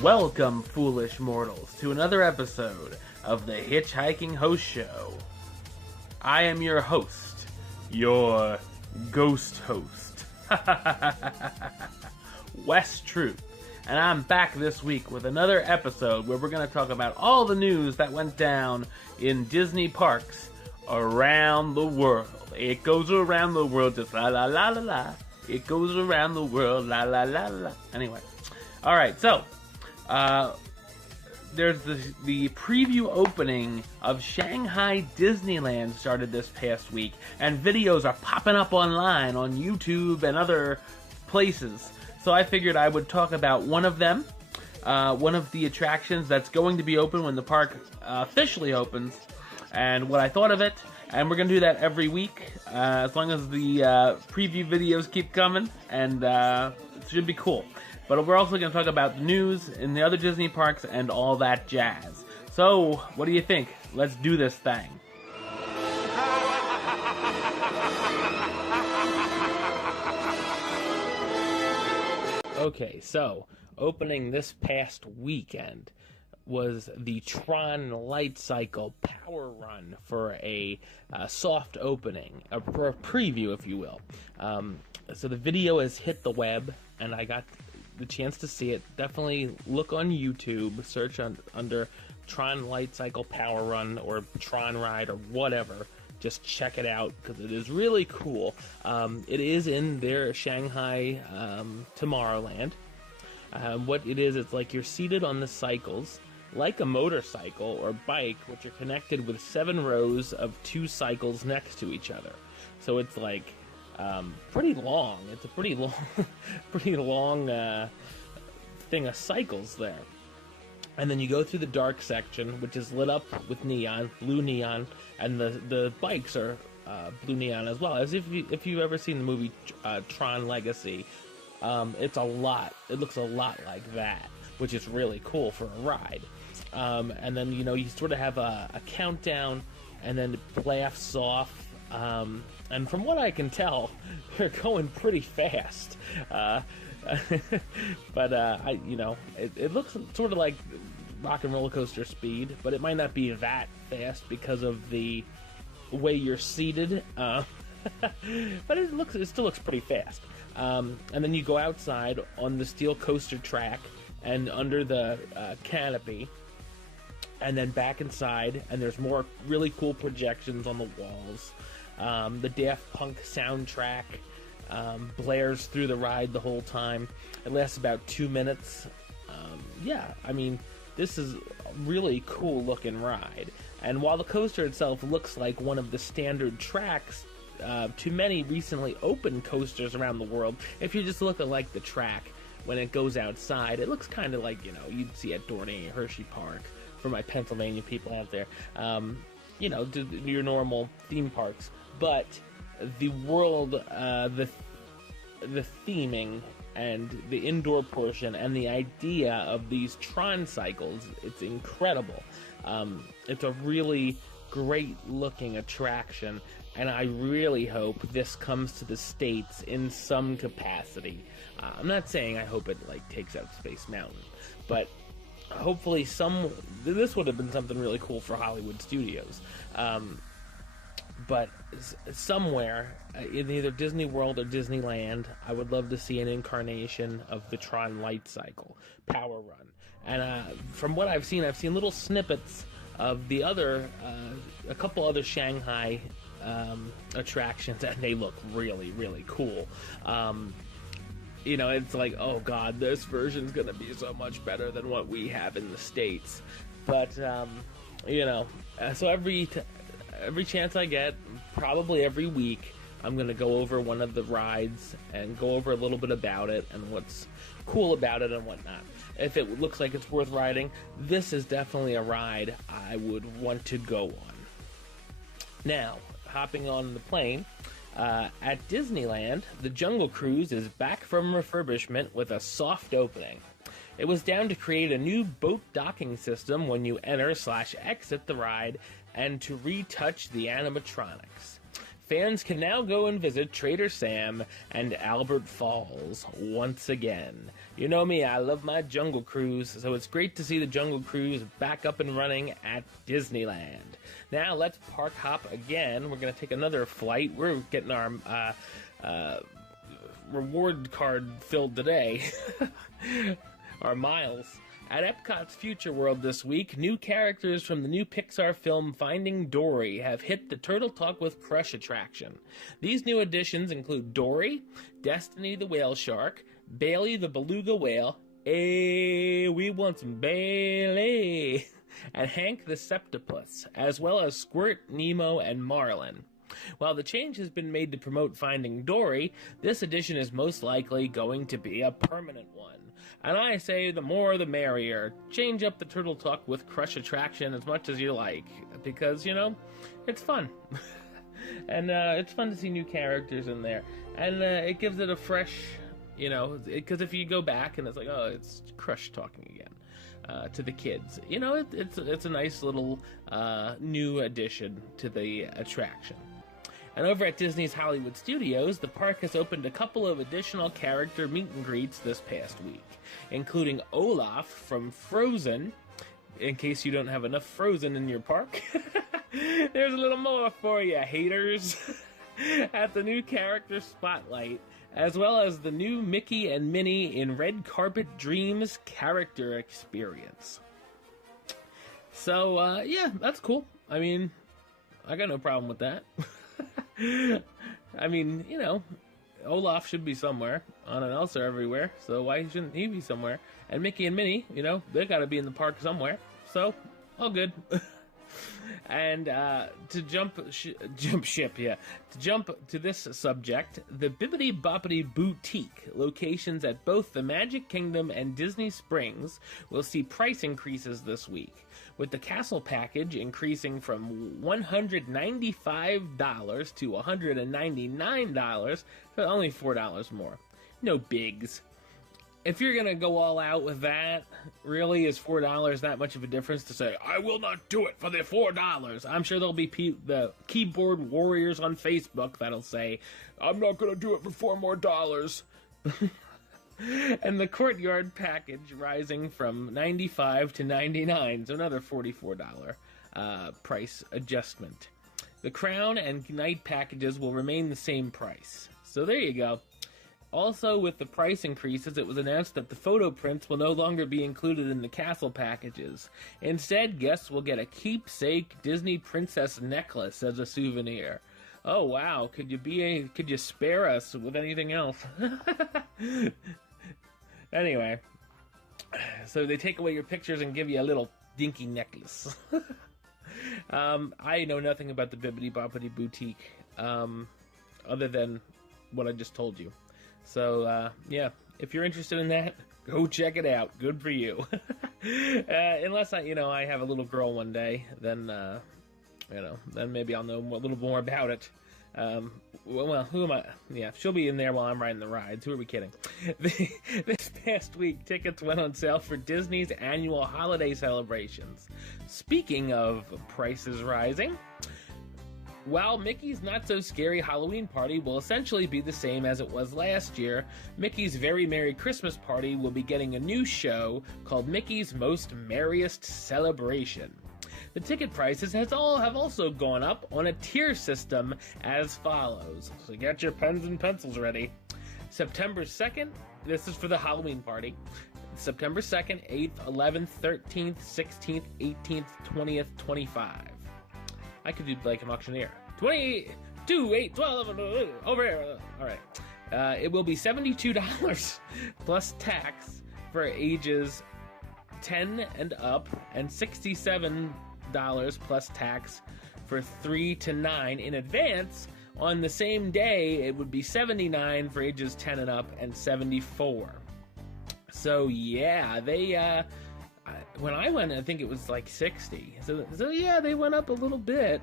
Welcome, foolish mortals, to another episode of the HitchHiking Host Show. I am your host, your ghost host, Wes Truth, and I'm back this week with another episode where we're going to talk about all the news that went down in Disney parks around the world. It goes around the world, just la la la la la. It goes around the world, la la la la. Anyway, alright, so there's the preview opening of Shanghai Disneyland started this past week, and videos are popping up online on YouTube and other places. So I figured I would talk about one of them, one of the attractions that's going to be open when the park officially opens, and what I thought of it. And we're going to do that every week, as long as the preview videos keep coming, and it should be cool. But we're also going to talk about the news in the other Disney parks and all that jazz. So, what do you think? Let's do this thing. Okay, so, opening this past weekend was the Tron Lightcycle Power Run for a soft opening, for a preview, if you will. So the video has hit the web, and I got the chance to see it. Definitely look on YouTube, search under Tron Lightcycle Power Run or Tron Ride or whatever. Just check it out because it is really cool. It is in their Shanghai Tomorrowland. What it is, it's like you're seated on the cycles like a motorcycle or bike, which are connected with 7 rows of 2 cycles next to each other. So it's like pretty long. It's a pretty long, pretty long thing of cycles there. And then you go through the dark section, which is lit up with neon, blue neon, and the bikes are blue neon as well. As if you've ever seen the movie Tron Legacy, it's a lot. It looks a lot like that, which is really cool for a ride. And then you sort of have a countdown, and then it blasts off. And from what I can tell, they're going pretty fast. But it looks sort of like Rock and Roller Coaster speed, but it might not be that fast because of the way you're seated. But it still looks pretty fast. And then you go outside on the steel coaster track and under the canopy, and then back inside, and there's more really cool projections on the walls. The Daft Punk soundtrack blares through the ride the whole time. It lasts about 2 minutes. Yeah, I mean, this is a really cool looking ride. And while the coaster itself looks like one of the standard tracks to many recently opened coasters around the world, if you just look at like the track when it goes outside, it looks kind of like you'd see at Dory, Hershey Park, for my Pennsylvania people out there. Your normal theme parks. But the world, the theming and the indoor portion and the idea of these Tron cycles, it's incredible. It's a really great looking attraction, and I really hope this comes to the States in some capacity. I'm not saying I hope it takes out Space Mountain, but hopefully this would have been something really cool for Hollywood studios. But somewhere in either Disney World or Disneyland, I would love to see an incarnation of the Tron Lightcycle Power Run. And from what I've seen little snippets of the other, a couple other Shanghai attractions, and they look really, really cool. It's like, oh god, this version's gonna be so much better than what we have in the States. But so every chance I get, probably every week, I'm going to go over one of the rides and go over a little bit about it and what's cool about it and whatnot. If it looks like it's worth riding, this is definitely a ride I would want to go on. Now, hopping on the plane, At Disneyland, the Jungle Cruise is back from refurbishment with a soft opening. It was down to create a new boat docking system when you enter/exit the ride and to retouch the animatronics. Fans can now go and visit Trader Sam and Albert Falls once again. You know me, I love my Jungle Cruise, so it's great to see the Jungle Cruise back up and running at Disneyland. Now let's park hop again. We're going to take another flight. We're getting our reward card filled today. Our miles. At Epcot's Future World this week, new characters from the new Pixar film Finding Dory have hit the Turtle Talk with Crush attraction. These new additions include Dory, Destiny the Whale Shark, Bailey the Beluga Whale, we want some Bailey, and Hank the Septopus, as well as Squirt, Nemo, and Marlin. While the change has been made to promote Finding Dory, this addition is most likely going to be a permanent one. And I say the more the merrier. Change up the Turtle Talk with Crush attraction as much as you like, because, you know, it's fun. And it's fun to see new characters in there. And it gives it a fresh, you know, because if you go back and it's like, oh, it's Crush talking again to the kids. You know, it's a nice little new addition to the attraction. And over at Disney's Hollywood Studios, the park has opened a couple of additional character meet and greets this past week, including Olaf from Frozen, in case you don't have enough Frozen in your park. There's a little more for you, haters, at the new character spotlight, as well as the new Mickey and Minnie in Red Carpet Dreams character experience. So, yeah, that's cool. I mean, I got no problem with that. I mean, you know, Olaf should be somewhere. Anna and Elsa are everywhere, so why shouldn't he be somewhere? And Mickey and Minnie, you know, they gotta be in the park somewhere. So, all good. And to jump to this subject, the Bibbidi Bobbidi Boutique, locations at both the Magic Kingdom and Disney Springs, will see price increases this week, with the Castle package increasing from $195 to $199, so only $4 more. No bigs. If you're going to go all out with that, really, is $4 that much of a difference to say, I will not do it for the $4? I'm sure there'll be the keyboard warriors on Facebook that'll say, I'm not going to do it for $4 more. And the Courtyard package rising from $95 to $99, so another $44 price adjustment. The Crown and Night packages will remain the same price. So there you go. Also, with the price increases, it was announced that the photo prints will no longer be included in the Castle packages. Instead, guests will get a keepsake Disney princess necklace as a souvenir. Oh wow, could you spare us with anything else? Anyway, so they take away your pictures and give you a little dinky necklace. I know nothing about the Bibbidi Bobbidi Boutique, other than what I just told you. So, yeah, if you're interested in that, go check it out. Good for you. Unless I have a little girl one day, then, then maybe I'll know a little more about it. Well, who am I? Yeah, she'll be in there while I'm riding the rides. Who are we kidding? This past week, tickets went on sale for Disney's annual holiday celebrations. Speaking of prices rising, while Mickey's Not So Scary Halloween Party will essentially be the same as it was last year, Mickey's Very Merry Christmas Party will be getting a new show called Mickey's Most Merriest Celebration. The ticket prices have also gone up on a tier system as follows. So get your pens and pencils ready. September 2nd, this is for the Halloween party. September 2nd, 8th, 11th, 13th, 16th, 18th, 20th, 25. I could do like an auctioneer. 22, 8, 12, over here. All right. It will be $72 plus tax for ages 10 and up, and $67 plus tax for 3 to 9 in advance. On the same day, it would be $79 for ages 10 and up, and $74. So yeah, when I went, I think it was like 60. So yeah, they went up a little bit,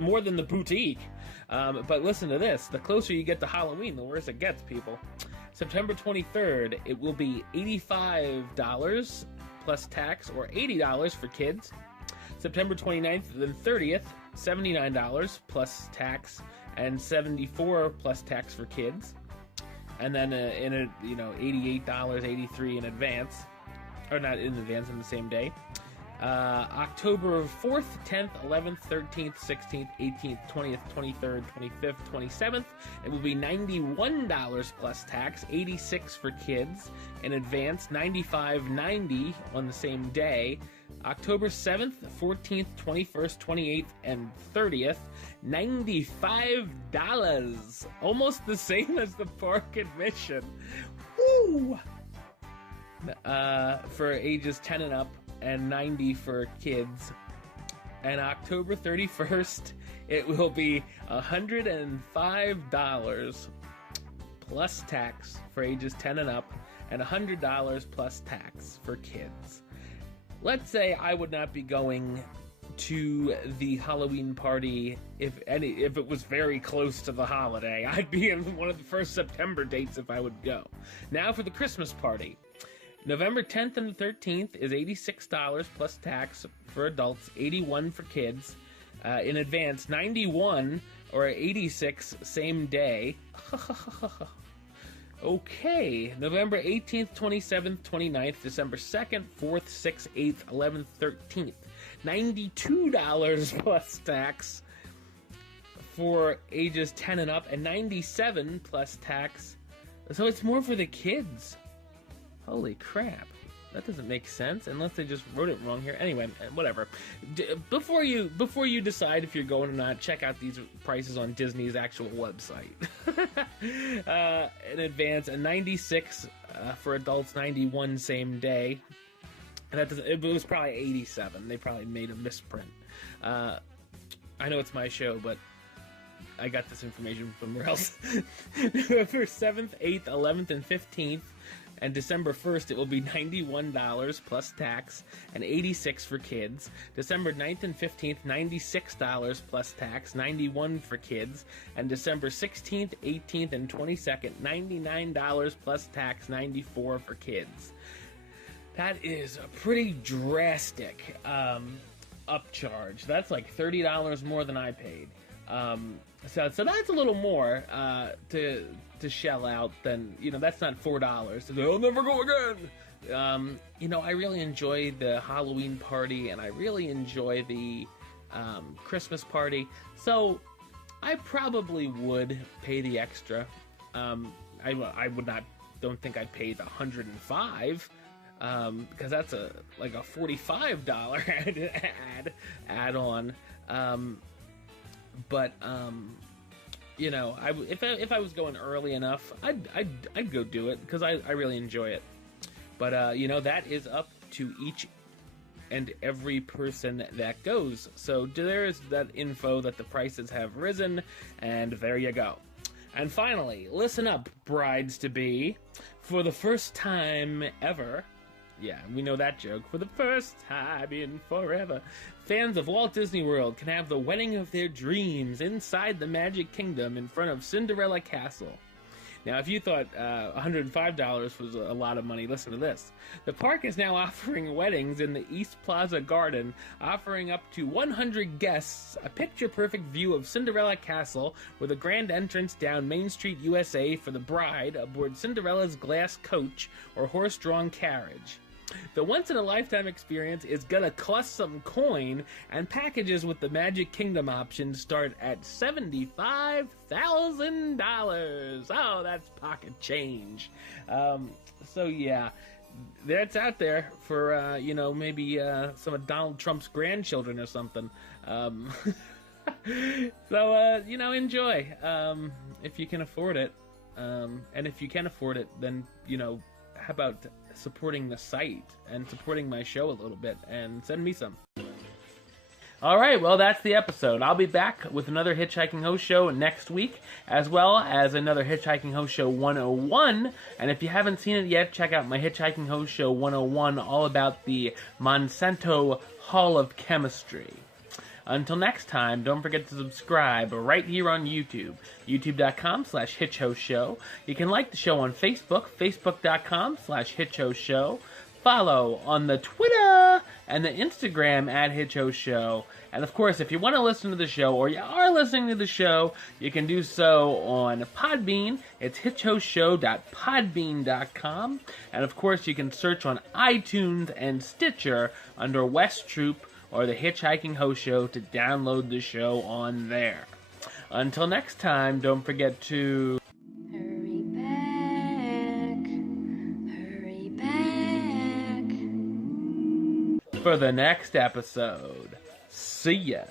more than the boutique. But listen to this: the closer you get to Halloween, the worse it gets, people. September 23rd, it will be $85 plus tax, or $80 for kids. September 29th and 30th, $79 plus tax, and $74 plus tax for kids. And then $88, $83 in advance, or not in advance, in the same day. October 4th, 10th, 11th, 13th, 16th, 18th, 20th, 23rd, 25th, 27th. It will be $91 plus tax, $86 for kids in advance, $95.90 on the same day. October 7th, 14th, 21st, 28th, and 30th, $95. Almost the same as the park admission. Woo! For ages 10 and up, and $90 for kids. And October 31st, it will be $105 plus tax for ages 10 and up, and $100 plus tax for kids. Let's say I would not be going to the Halloween party if it was very close to the holiday. I'd be in one of the first September dates if I would go. Now for the Christmas party. November 10th and the 13th is $86 plus tax for adults, $81 for kids. In advance, $91 or $86 same day. Okay, November 18th, 27th, 29th, December 2nd, 4th, 6th, 8th, 11th, 13th. $92 plus tax for ages 10 and up, and $97 plus tax. So it's more for the kids. Holy crap. That doesn't make sense unless they just wrote it wrong here. Anyway, whatever. Before you decide if you're going or not, check out these prices on Disney's actual website. In advance, and $96 for adults, $91 same day. And that doesn't, it was probably $87. They probably made a misprint. I know it's my show, but I got this information from somewhere else. November 7th, 8th, 11th, and 15th. And December 1st, it will be $91 plus tax and $86 for kids. December 9th and 15th, $96 plus tax, $91 for kids. And December 16th, 18th, and 22nd, $99 plus tax, $94 for kids. That is a pretty drastic upcharge. That's like $30 more than I paid. So that's a little more to shell out than, that's not $4. I'll never go again. I really enjoy the Halloween party, and I really enjoy the Christmas party. So I probably would pay the extra. I would not. Don't think I'd pay the $105. Because that's a $45 add-on. But if I was going early enough, I'd go do it because I really enjoy it. But that is up to each and every person that goes. So there is that info that the prices have risen, and there you go. And finally, listen up, brides-to-be. For the first time ever, yeah, we know that joke. For the first time in forever, fans of Walt Disney World can have the wedding of their dreams inside the Magic Kingdom in front of Cinderella Castle. Now, if you thought $105 was a lot of money, listen to this. The park is now offering weddings in the East Plaza Garden, offering up to 100 guests a picture-perfect view of Cinderella Castle with a grand entrance down Main Street, USA for the bride aboard Cinderella's glass coach or horse-drawn carriage. The once-in-a-lifetime experience is gonna cost some coin, and packages with the Magic Kingdom option start at $75,000. Oh, that's pocket change. So yeah, that's out there for, maybe some of Donald Trump's grandchildren or something. So, enjoy if you can afford it. And if you can afford it, then, how about supporting the site and supporting my show a little bit, and send me some. All right, well, that's the episode. I'll be back with another Hitchhiking Host Show next week, as well as another Hitchhiking Host Show 101. And if you haven't seen it yet, check out my Hitchhiking Host Show 101, all about the Monsanto Hall of Chemistry. Until next time, don't forget to subscribe right here on YouTube, youtube.com/HitchHostShow. You can like the show on Facebook, facebook.com/HitchHostShow. Follow on the Twitter and the Instagram at HitchHostShow. And of course, if you want to listen to the show, or you are listening to the show, you can do so on Podbean. It's hitchhostshow.podbean.com. And of course, you can search on iTunes and Stitcher under West Troop or the Hitchhiking Host Show to download the show on there. Until next time, don't forget to Hurry back, hurry back. for the next episode. See ya.